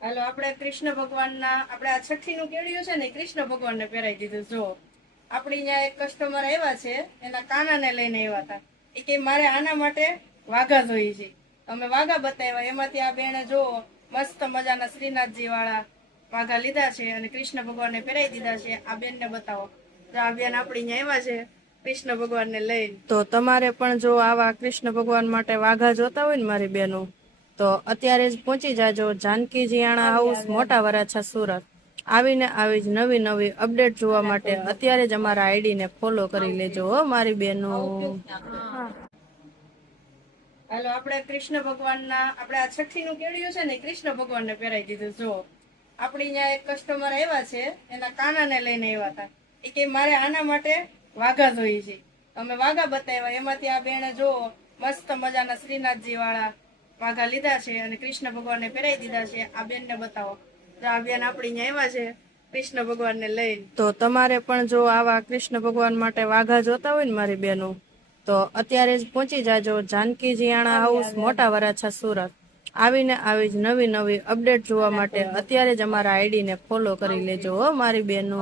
હાલો આપણે કૃષ્ણ ભગવાનના આપણે આ છઠ્ઠીનું કેળિયું છે ને કૃષ્ણ ભગવાનને પહેરાવી દીધું. જો આપણી ત્યાં એક કસ્ટમર આવ્યા છે, એના કાનાને લઈને આવ્યા હતા. એ કે મારે આના માટે વાઘા જોઈએ છે. અમે વાઘા બતાવ્યા, એમાંથી આ બેને જો મસ્ત મજાના શ્રીનાથજી વાળા વાઘા લીધા છે અને કૃષ્ણ ભગવાનને પહેરાવી દીધા છે. આ બેનને બતાવો. તો આ બેન આપણી અહીંયા આવ્યા છે કૃષ્ણ ભગવાનને લઈને. તો તમારે પણ જો આવા કૃષ્ણ ભગવાન માટે વાઘા જોતા હોય ને મારી બેનો, તો અત્યારે જ પહોંચી જાજો જાનકી જીયાણા હાઉસ, મોટા વરાછા, સુરત. આવીને આવી જ નવી નવી અપડેટ જોવા માટે અત્યારે જ અમારા આઈડીને ફોલો કરી લેજો હો મારી બેનો. હાલો આપણે કૃષ્ણ ભગવાનના આપણે આ છઠ્ઠીનું કેળિયું છે ને કૃષ્ણ ભગવાનને પહેરાવી દીધું. જો આપણી ત્યાં એક કસ્ટમર આવ્યા છે, એના કાનાને લઈને આવ્યા હતા. એ કે મારે આના માટે વાઘા જોઈએ છે. અમે વાઘા બતાવ્યા, એમાંથી આ બેને જો મસ્ત મજાના શ્રીનાથજી વાળા વાઘા લીધા છે અને કૃષ્ણ ભગવાનને પહેરાવી દીધા છે. આ બેનને બતાવો. તો આ બેન આપણી અહીંયા આવ્યા છે કૃષ્ણ ભગવાનને લઈને. તો તમારે પણ જો આવા કૃષ્ણ ભગવાન માટે વાઘા જોતા હોય ને મારી બેનો, તો અત્યારે જ પહોંચી જાજો જાનકી જીયાણા હાઉસ, મોટા વરાછા, સુરત. આવીને આવી જ નવી નવી અપડેટ જોવા માટે અત્યારે જ અમારા આઈડીને ફોલો કરી લેજો હો મારી બેનો.